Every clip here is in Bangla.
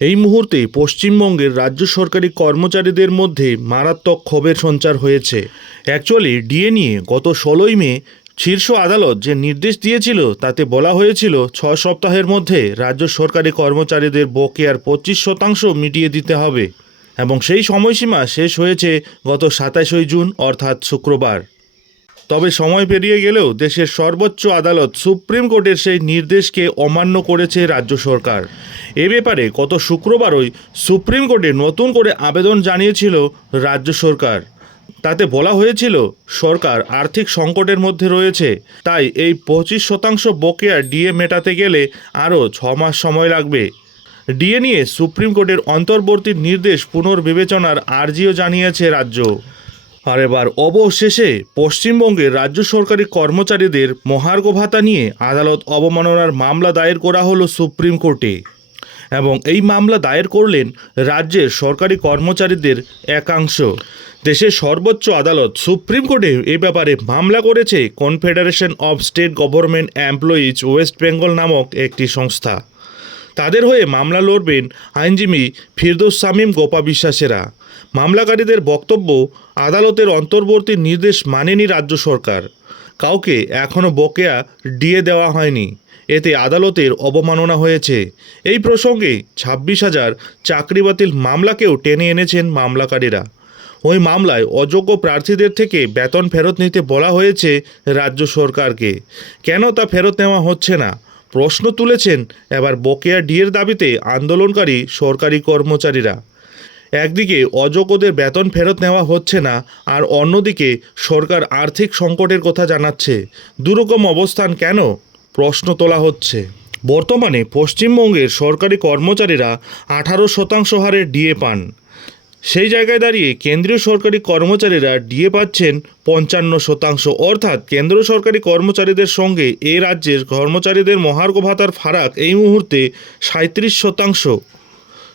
এই মুহূর্তে পশ্চিমবঙ্গের রাজ্য সরকারি কর্মচারীদের মধ্যে মারাত্মক ক্ষোভের সঞ্চার হয়েছে। অ্যাকচুয়ালি ডিএ নিয়ে গত ষোলোই মে শীর্ষ আদালত যে নির্দেশ দিয়েছিল, তাতে বলা হয়েছিল ছ সপ্তাহের মধ্যে রাজ্য সরকারি কর্মচারীদের বকেয়ার পঁচিশ শতাংশ মিটিয়ে দিতে হবে। এবং সেই সময়সীমা শেষ হয়েছে গত সাতাশই জুন, অর্থাৎ শুক্রবার। তবে সময় পেরিয়ে গেলেও দেশের সর্বোচ্চ আদালত সুপ্রিম কোর্টের সেই নির্দেশকে অমান্য করেছে রাজ্য সরকার। এ ব্যাপারে গত শুক্রবারই সুপ্রিম কোর্টে নতুন করে আবেদন জানিয়েছিল রাজ্য সরকার। তাতে বলা হয়েছিল, সরকার আর্থিক সংকটের মধ্যে রয়েছে, তাই এই পঁচিশ শতাংশ বকেয়া ডিএ মেটাতে গেলে আরও ছ মাস সময় লাগবে। ডিএ নিয়ে সুপ্রিম কোর্টের অন্তর্বর্তী নির্দেশ পুনর্বিবেচনার আর্জিও জানিয়েছে রাজ্য। আর এবার অবশেষে পশ্চিমবঙ্গের রাজ্য সরকারি কর্মচারীদের মহার্ঘ ভাতা নিয়ে আদালত অবমাননার মামলা দায়ের করা হলো সুপ্রিম কোর্টে। এবং এই মামলা দায়ের করলেন রাজ্যের সরকারি কর্মচারীদের একাংশ। দেশের সর্বোচ্চ আদালত সুপ্রিম কোর্টে এ ব্যাপারে মামলা করেছে confederation of state government employees West Bengal নামক একটি সংস্থা। তাদের হয়ে মামলা লড়বেন আইনজীবী ফিরদৌস শামীম গোপা বিশ্বাসেরা। মামলাকারীদের বক্তব্য আদালতের অন্তর্বর্তী নির্দেশ মানেনি রাজ্য সরকার। কাউকে এখনও বকেয়া ডিএ দেওয়া হয়নি। এতে আদালতের অবমাননা হয়েছে। এই প্রসঙ্গে ছাব্বিশ হাজার চাকরি বাতিল মামলাকেও টেনে এনেছেন মামলাকারীরা। ওই মামলায় অযোগ্য প্রার্থীদের থেকে বেতন ফেরত নিতে বলা হয়েছে রাজ্য সরকারকে। কেন তা ফেরত নেওয়া হচ্ছে না? প্রশ্ন তুলেছেন এবার বকেয়া ডিএর দাবিতে আন্দোলনকারী সরকারি কর্মচারীরা। একদিকে অযোগ্যদের বেতন ফেরত নেওয়া হচ্ছে না, আর অন্যদিকে সরকার আর্থিক সংকটের কথা জানাচ্ছে। দুরকম অবস্থান কেন? প্রশ্ন তোলা হচ্ছে। বর্তমানে পশ্চিমবঙ্গের সরকারি কর্মচারীরা আঠারো শতাংশ হারে ডিএ পান। সেই জায়গায় দাঁড়িয়ে কেন্দ্রীয় সরকারি কর্মচারীরা ডিএ পাচ্ছেন পঞ্চান্ন শতাংশ। অর্থাৎ কেন্দ্র সরকারি কর্মচারীদের সঙ্গে এ রাজ্যের কর্মচারীদের মহার্ঘ ভাতার ফারাক এই মুহূর্তে সাঁত্রিশ শতাংশ।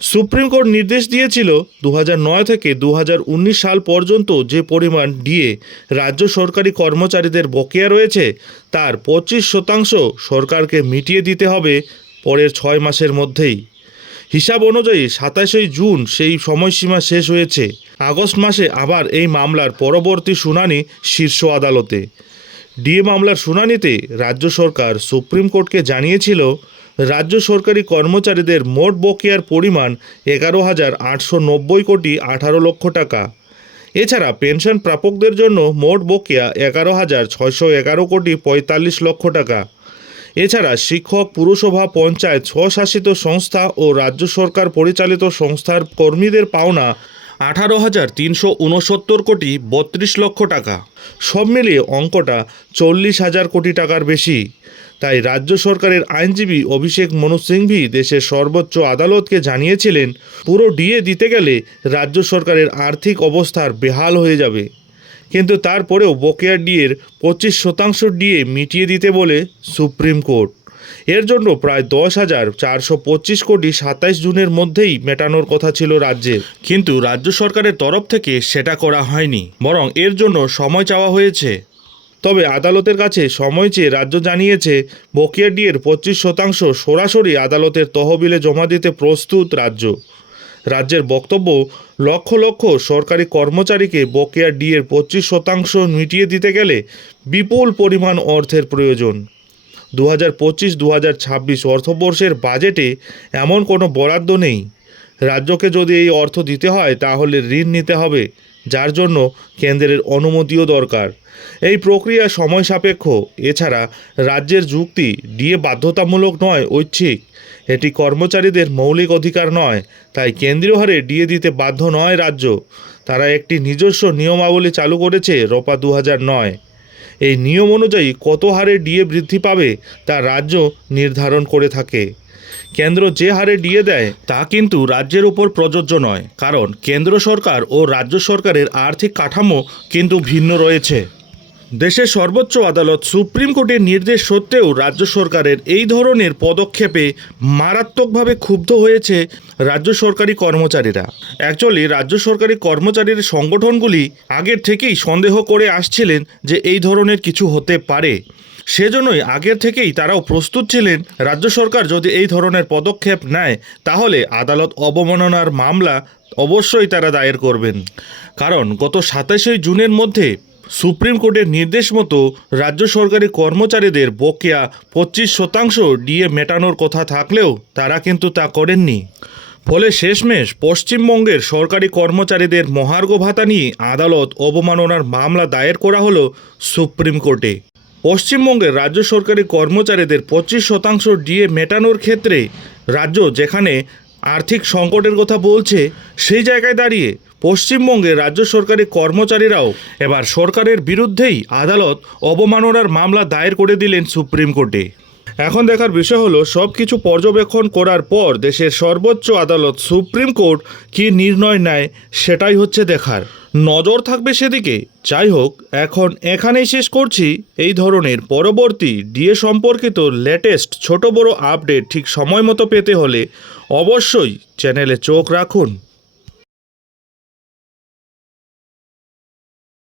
সুপ্রিম কোর্ট নির্দেশ দিয়েছিল দু নয় থেকে দু হাজার উনিশ সাল পর্যন্ত যে পরিমাণ ডিএ রাজ্য সরকারি কর্মচারীদের বকেয়া রয়েছে, তার পঁচিশ শতাংশ সরকারকে মিটিয়ে দিতে হবে পরের ছয় মাসের মধ্যেই। হিসাব অনুযায়ী সাতাশই জুন সেই সময়সীমা শেষ হয়েছে। আগস্ট মাসে আবার এই মামলার পরবর্তী শুনানি শীর্ষ আদালতে। ডিএ মামলার শুনানিতে রাজ্য সরকার সুপ্রিম কোর্টকে জানিয়েছিল, রাজ্য সরকারি কর্মচারীদের মোট বকেয়ার পরিমাণ এগারো হাজার আটশো নব্বই কোটি আঠারো লক্ষ টাকা। এছাড়া পেনশন প্রাপকদের জন্য মোট বকেয়া এগারো হাজার ছয়শো এগারো কোটি পঁয়তাল্লিশ লক্ষ টাকা। এছাড়া শিক্ষক, পুরসভা, পঞ্চায়েত, স্বশাসিত সংস্থা ও রাজ্য সরকার পরিচালিত সংস্থার কর্মীদের পাওনা আঠারো হাজার তিনশো উনসত্তর কোটি বত্রিশ লক্ষ টাকা। সব মিলিয়ে অঙ্কটা চল্লিশ হাজার কোটি টাকার বেশি। তাই রাজ্য সরকারের আইনজীবী অভিষেক মনু সিংভি দেশের সর্বোচ্চ আদালতকে জানিয়েছিলেন, পুরো ডিএ দিতে গেলে রাজ্য সরকারের আর্থিক অবস্থার বেহাল হয়ে যাবে। কিন্তু তারপরেও বকেয়া ডিএর পঁচিশ শতাংশ ডিএ মিটিয়ে দিতে বলে সুপ্রিম কোর্ট। এর জন্য প্রায় দশ হাজার চারশো পঁচিশ কোটি সাতাইশ জুনের মধ্যেই মেটানোর কথা ছিল রাজ্যের। কিন্তু রাজ্য সরকারের তরফ থেকে সেটা করা হয়নি, বরং এর জন্য সময় চাওয়া হয়েছে। তবে আদালতের কাছে সময় চেয়ে রাজ্য জানিয়েছে, বকেয়া ডিএর পঁচিশ শতাংশ সরাসরি আদালতের তহবিলে জমা দিতে প্রস্তুত রাজ্য। রাজ্যের বক্তব্য, লক্ষ লক্ষ সরকারি কর্মচারীকে বকেয়া ডিএর পঁচিশ শতাংশ মিটিয়ে দিতে গেলে বিপুল পরিমাণ অর্থের প্রয়োজন। দু হাজার পঁচিশ দু হাজার ছাব্বিশ অর্থবর্ষের বাজেটে এমন কোনো বরাদ্দ নেই। রাজ্যকে যদি এই অর্থ দিতে হয়, তাহলে ঋণ নিতে হবে। যার জন্য কেন্দ্রের অনুমতিও দরকার। এই প্রক্রিয়া সময় সাপেক্ষ। এছাড়া রাজ্যের যুক্তি ডিএ বাধ্যতামূলক নয়, ঐচ্ছিক। এটি কর্মচারীদের মৌলিক অধিকার নয়, তাই কেন্দ্রীয় হারে ডিএ দিতে বাধ্য নয় রাজ্য। তারা একটি নিজস্ব নিয়মাবলী চালু করেছে রোপা দু নয়। এই নিয়ম অনুযায়ী কত হারে ডিএ বৃদ্ধি পাবে তা রাজ্য নির্ধারণ করে থাকে। কেন্দ্র যে হারে ডিএ দেয় তা কিন্তু রাজ্যের উপর প্রযোজ্য নয়, কারণ কেন্দ্র সরকার ও রাজ্য সরকারের আর্থিক কাঠামো কিন্তু ভিন্ন রয়েছে। দেশের সর্বোচ্চ আদালত সুপ্রিম কোর্টের নির্দেশ সত্ত্বেও রাজ্য সরকারের এই ধরনের পদক্ষেপে মারাত্মকভাবে ক্ষুব্ধ হয়েছে রাজ্য সরকারি কর্মচারীরা। অ্যাকচুয়ালি রাজ্য সরকারি কর্মচারীর সংগঠনগুলি আগের থেকেই সন্দেহ করে আসছিলেন যে এই ধরনের কিছু হতে পারে। সেজন্যই আগের থেকেই তারাও প্রস্তুত ছিলেন, রাজ্য সরকার যদি এই ধরনের পদক্ষেপ নেয়, তাহলে আদালত অবমাননার মামলা অবশ্যই তারা দায়ের করবেন। কারণ গত সাতাশে জুনের মধ্যে সুপ্রিম কোর্টের নির্দেশ মতো রাজ্য সরকারি কর্মচারীদের বকেয়া পঁচিশ শতাংশ ডিএ মেটানোর কথা থাকলেও তারা কিন্তু তা করেননি। ফলে শেষমেশ পশ্চিমবঙ্গের সরকারি কর্মচারীদের মহার্ঘ ভাতা নিয়ে আদালত অবমাননার মামলা দায়ের করা হলো সুপ্রিম কোর্টে। পশ্চিমবঙ্গের রাজ্য সরকারি কর্মচারীদের পঁচিশ শতাংশ ডিএ মেটানোর ক্ষেত্রে রাজ্য যেখানে আর্থিক সংকটের কথা বলছে, সেই জায়গায় দাঁড়িয়ে পশ্চিমবঙ্গের রাজ্য সরকারি কর্মচারীরাও এবার সরকারের বিরুদ্ধেই আদালত অবমাননার মামলা দায়ের করে দিলেন সুপ্রিম কোর্টে। এখন দেখার বিষয় হলো সব কিছু পর্যবেক্ষণ করার পর দেশের সর্বোচ্চ আদালত সুপ্রিম কোর্ট কী নির্ণয় নেয় সেটাই হচ্ছে দেখার। নজর থাকবে সেদিকে। যাই হোক, এখন এখানেই শেষ করছি এই ধরনের পরবর্তী ডিএ সম্পর্কিত লেটেস্ট ছোট বড় আপডেট ঠিক সময় মতো পেতে হলে অবশ্যই চ্যানেলে চোখ রাখুন।